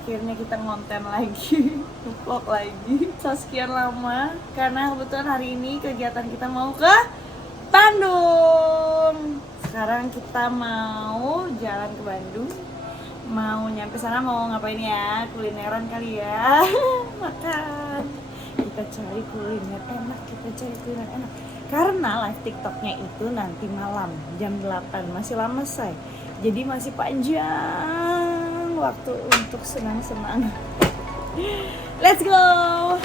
akhirnya kita ngonten lagi, vlog lagi. So sekian lama karena kebetulan hari ini kegiatan kita mau ke Bandung. Sekarang kita mau jalan ke Bandung. Mau nyampe sana mau ngapain ya? Kulineran kali ya. Makan. Kita cari kuliner enak, Karena live TikToknya itu nanti malam jam 8, masih lama say. Jadi masih panjang waktu untuk senang-senang. Let's go!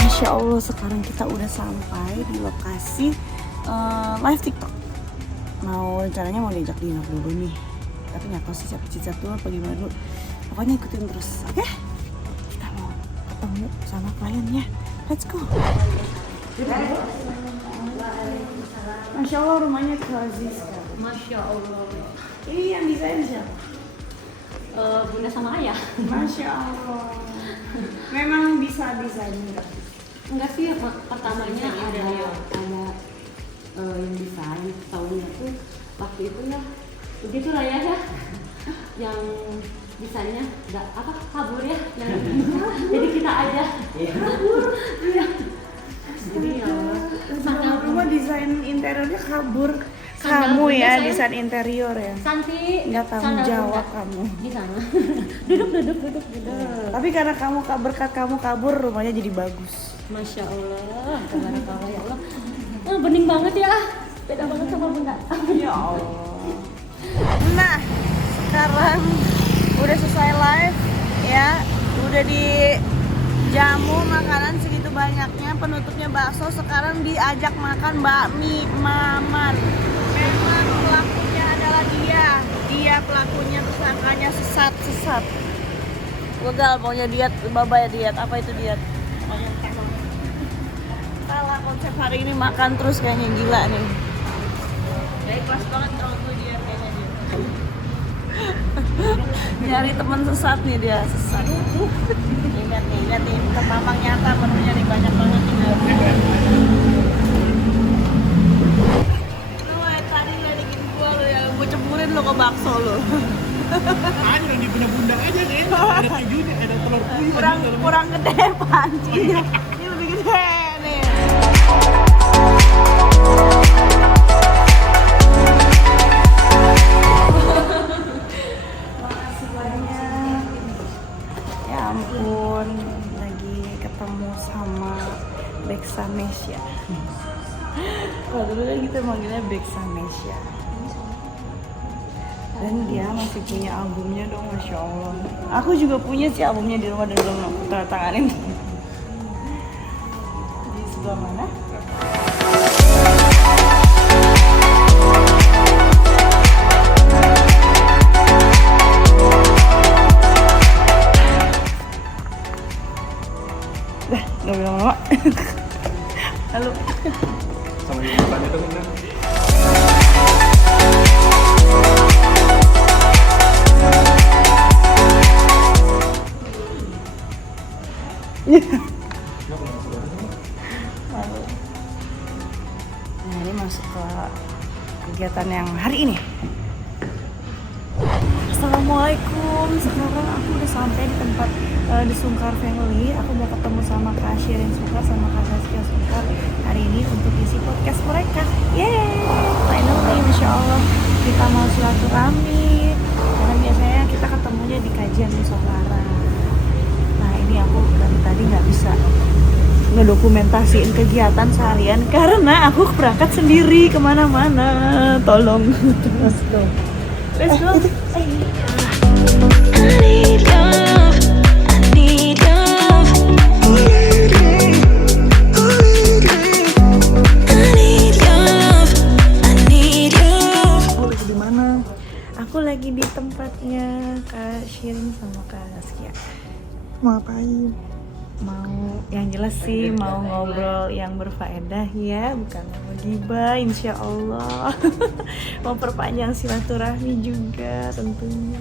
Masya Allah, sekarang kita udah sampai di lokasi live TikTok. Rencananya mau diajak dinner dulu nih. Tapi nggak tahu sih siapa cicat dulu apa gimana dulu. Pokoknya ikutin terus, oke? Kita mau ketemu sama kliennya. Let's go. Masya Allah, rumahnya cozy sekali. Masya Allah. Ini yang desain siapa? Bunda sama ayah. Masya Allah. Memang bisa desain nggak? Enggak sih, pertamanya ada yang desain tahunnya tuh waktu itu ya begitu lah ya yang desainnya nggak kabur ya jadi kita aja kabur iya jadi ya Sama rumah desain interiornya kabur. Sandal Kamu Bunda ya saya. desain interior ya. Santi Nggak tanggung sandal jawab Bunda. kamu. Di sana duduk Tapi karena berkat kamu kabur, rumahnya jadi bagus. Masya Allah, tabarakallah ya Allah. Bening banget ya, beda banget sama Bunda. Ya Allah. Nah, sekarang udah selesai live ya, udah dijamu makanan segitu banyaknya, penutupnya bakso. Sekarang diajak makan bakmi Maman. Memang pelakunya adalah dia pelakunya, tersangkanya sesat. Gagal maunya diet, babay diet, apa itu diet? Salah konsep hari ini, makan terus kayaknya, gila nih. Ya ikhlas banget kalau gue diet kayaknya dia. Nyari teman sesat nih dia, sesat. Ingat nih, mamang nyata menunya nih banyak banget nih. Lu tadi ngedikin gua lu ya, gue ceburin lu ke bakso lu. Hanya yang punya bunda aja deh, ada kejunya, ada telur puyuh. Kurang gede pancinya. Ini lebih gede nih. Makasih banyak. Ya ampun, lagi ketemu sama Beksanesya. Kalau dulu kan kita manggilnya Beksanesya. Dan dia masih punya albumnya dong, Masya Allah. Aku juga punya sih albumnya di rumah dan belum aku tanda tanganin. Di sebelah mana? Dah, nggak bilang lama. Halo. Sama di depannya tuh bunda. Lalu, nah ini masuk ke kegiatan yang hari ini. Assalamualaikum. Sekarang aku udah sampai di tempat di Sungkar Family. Aku mau ketemu sama Kak Shirin Sungkar sama Kak Saskia Sungkar hari ini untuk isi podcast mereka. Yeay, finally, Masya Allah kita mau silaturahmi. Karena biasanya kita ketemunya di kajian musyawarah. Nah ini aku dari tadi nggak bisa ngedokumentasiin kegiatan seharian karena aku berangkat sendiri kemana-mana. Tolong. Let's go. Let's go. I need love, I need love. I need love, I need love. Aku lagi di mana? Aku lagi di tempatnya Kak Shirin sama Kak Saskia. Mau ngapain? Mau yang jelas sih mau ngobrol yang berfaedah ya, bukan mau gibah, insya Allah. Mau perpanjang silaturahmi juga tentunya.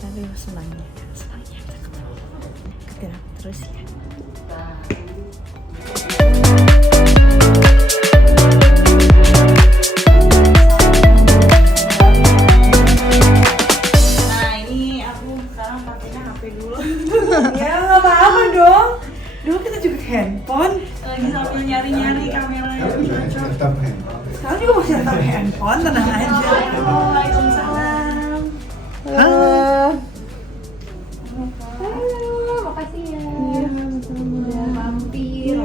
Aduh, senangnya bisa ketemu. Ikutin aku terus ya. Nah, ini aku sekarang pakainya HP dulu. Ya nggak apa-apa dong. Dulu kita juga handphone. Lagi sambil nyari-nyari kamera yang cocok. Sekarang juga masih tetap handphone, tenang aja. Waalaikumsalam. Halo. Makasih ya. Udah mampir.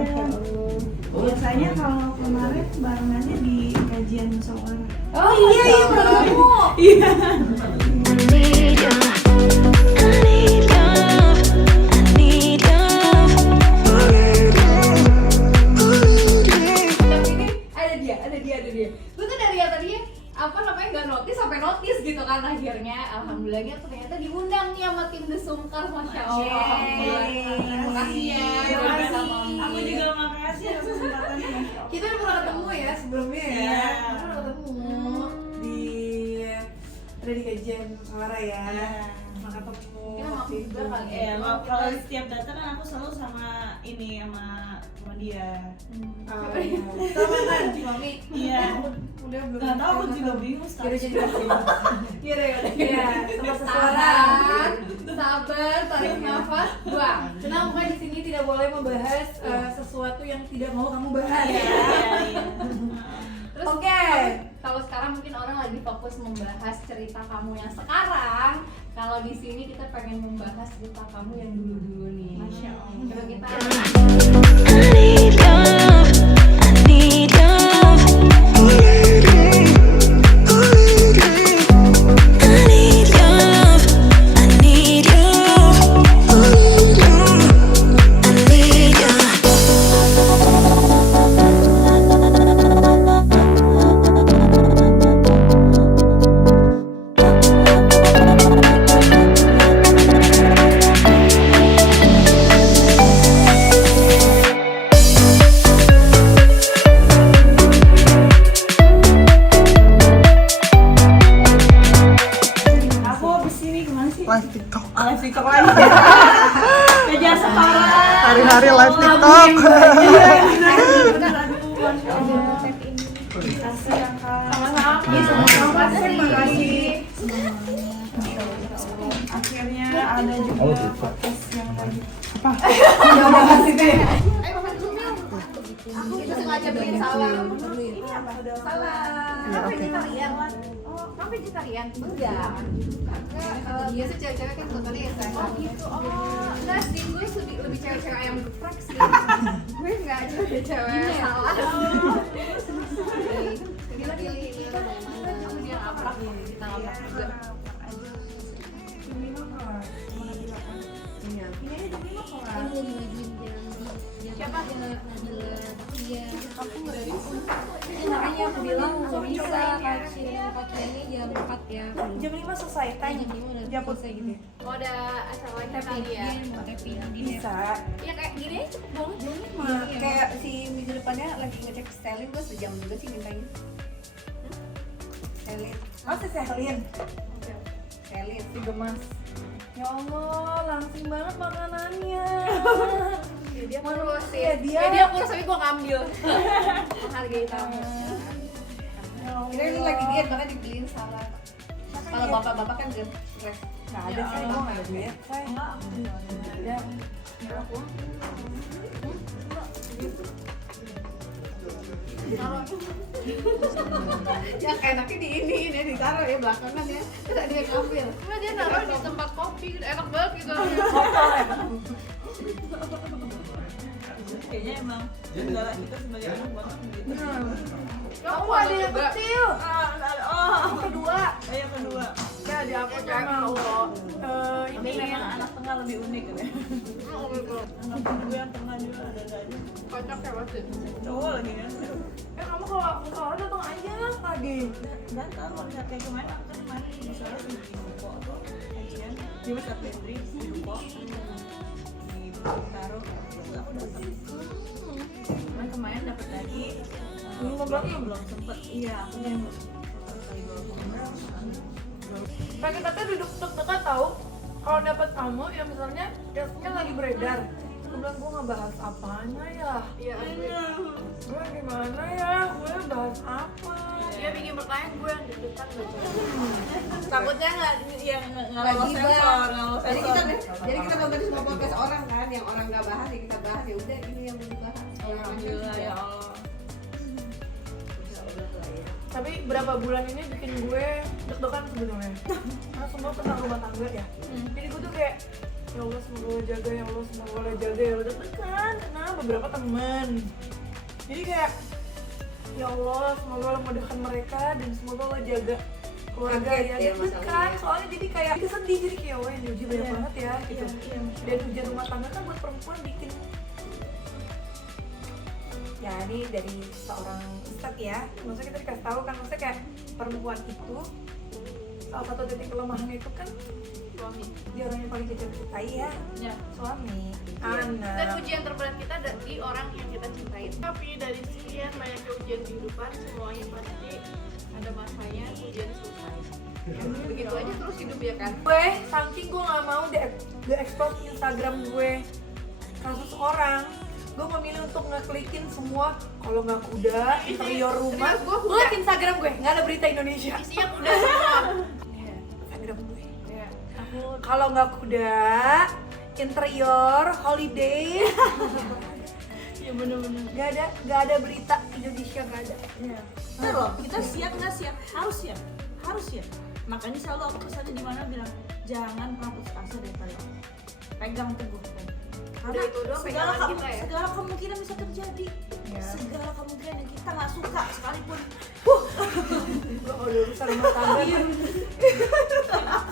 Biasanya kalau kemarin barengannya di kajian musyawarah. Oh iya pernah ketemu. Iya. Tapi ini ada dia. Gue tuh dari yang tadi apa namanya nggak notice sampai notice gitu kan akhirnya alhamdulillahnya ternyata diundang nih sama tim The Sungkar, masya Allah. Alhamdulillah. Makasih ya. Terima kasih. Aku juga makasih atas kesempatannya. Masya Allah. Kita udah pernah ketemu ya sebelumnya ya. Iya. Kita pernah ketemu di ada di kajian musyawarah ya. Pernah ketemu. Kita maaf waktu juga itu. kali ya. Iya, kalau setiap datang kan aku selalu sama ini sama dia. Oh, iya. Sama kan suami. Iya. Udah belum. Nggak tahu, aku juga bingung Yaudah sekarang. jadi Iya deh. Iya, sama seseorang. Tahan, sabar, tarik nafas, buang. Senang bukan di sini tidak boleh membahas sesuatu yang tidak mau kamu bahas. Iya, iya. Terus Oke. kalau sekarang mungkin orang lagi fokus membahas cerita kamu yang sekarang. Kalau di sini kita pengen membahas cerita kamu yang dulu-dulu nih. Masya Allah. Coba kita I need love. I need love. I need love. I need love. I need love. Aku abis ini kemana sih? Live TikTok. Live TikTok lagi. Kejar sekarang. Hari-hari live TikTok. Iya, bener. Aduh, Masya Allah. Kasih ya, Kak. sama-sama. Iya, sama-sama. Terima kasih. Akhirnya ada juga podcast yang lagi. Ya udah kasih deh. Ayo makan dulu Mel. Kita sengaja beliin salam. Salam. Ya, oke. Vegetarian. Oh, kamu vegetarian? Enggak. Biasa cewek-cewek kan suka ya saya. Oh gitu. Oh, enggak sih, gue lebih cewek-cewek yang geprek sih. Gue enggak cewek-cewek salah. Pilih-pilih ini. Aku dia ngaprak, kita ngaprak juga. Siapa? Makanya aku bilang nggak bisa pakaiannya jam 4 ya. Jam 5 selesai, tanya. Jam selesai gitu ya. Oh, ada acara lagi kali ya? Bisa. Ya kayak gini aja cepet banget. Mah kayak si minggu depannya lagi ngecek styling, gue sejam juga sih mintanya. Selin. Oh, si Selin. Selin, si gemas. Ya Allah, langsing banget makanannya. Dia Mana kurus sih. ya dia? Ya, dia kurus tapi gue ngambil. Menghargai tamu. Kita ini lagi diet, makanya dibeliin salad. Kalau bapak-bapak kan stres. Nggak ada sih, gue nggak ada diet. Ada. Ya enaknya di ini ditaruh ya belakangan ya. Terus ada yang ngambil. Enggak, dia naruh di tempat kopi, enak banget gitu. Kayaknya emang kendala kita sebagai anak banget gitu. Kamu ada yang kecil. Oh, Kedua. yang kedua. Ya ada apa sama Ini yang anak tengah lebih unik kan ya. Anak gue yang tengah juga ada aja. Kocak ya pasti. Cowok lagi kan. kamu kalau datang aja lagi. Dan tahu kalau misalnya kayak kemarin aku kan kemarin misalnya di Ruko tuh kajian di Mas Apendri di Ruko di taruh terus aku datang. Cuman kemarin dapat lagi belum sempet. Iya, aku yang kali belum. Pakai kata duduk dekat tahu. kalau dapat kamu yang misalnya kan lagi beredar, aku bilang gue ngebahas apanya ya? Iya, Gue gimana ya? Gue bahas apa? dia bikin pertanyaan gue yang deg-degan baca. Takutnya nggak lolos sensor, jadi kita nonton di semua podcast orang kan, yang orang nggak bahas ya kita bahas, ya udah ini yang mau dibahas. Alhamdulillah ya Allah. Tapi berapa bulan ini bikin gue deg-degan sebenarnya. Karena semua tentang rumah tangga ya. Jadi gue tuh kayak ya Allah semoga lo jaga, ya Allah semoga lo jaga, ya Allah deg-degan karena beberapa teman. Jadi kayak ya Allah semoga lo mudahkan mereka dan semoga lo jaga keluarga Kaget ya ya deg-degan. masalahnya. Soalnya jadi kayak sedih, jadi kayak wah ini uji banyak banget ya gitu. Dan ujian rumah tangga kan buat perempuan bikin. Ya ini dari seorang ustadz ya, maksudnya kita dikasih tahu kan, maksudnya kayak perempuan itu salah satu titik kelemahan itu kan Suami. dia orang yang paling kita cintai ya, Ya. suami, Dan anak. ujian terberat kita dari orang yang kita cintai. Tapi dari sekian banyaknya ujian kehidupan, semuanya pasti ada masanya ujian selesai. Ya, begitu aja terus hidup ya kan. Gue saking gue nggak mau de-expose Instagram gue kasus orang, gue memilih untuk ngeklikin semua kalau nggak kuda interior rumah. Serius, gue kuda. Gue liat Instagram gue nggak ada berita Indonesia. Isinya udah semua. Instagram gue. Ya. Kalau nggak kuda, interior, holiday, Ya bener-bener. nggak ada berita Indonesia, nggak ada. Bener loh, kita siap nggak siap? Harus ya. Makanya selalu aku pesannya di mana bilang jangan pernah putus asa dari kalian. Pegang teguh. Karena Udah itu doang pegangan kita ya. segala kemungkinan bisa terjadi. Ya. Segala kemungkinan yang kita nggak suka sekalipun. Gue kalau udah urusan rumah tangga,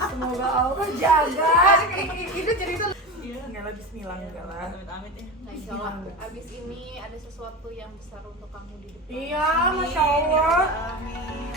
semoga Allah jaga. Itu cerita. Nggak lah, Bismillah enggak lah. Amit-amit ya. Nah, insya Allah abis ini ada sesuatu yang besar untuk kamu di depan. Iya, Masya Allah. Amin.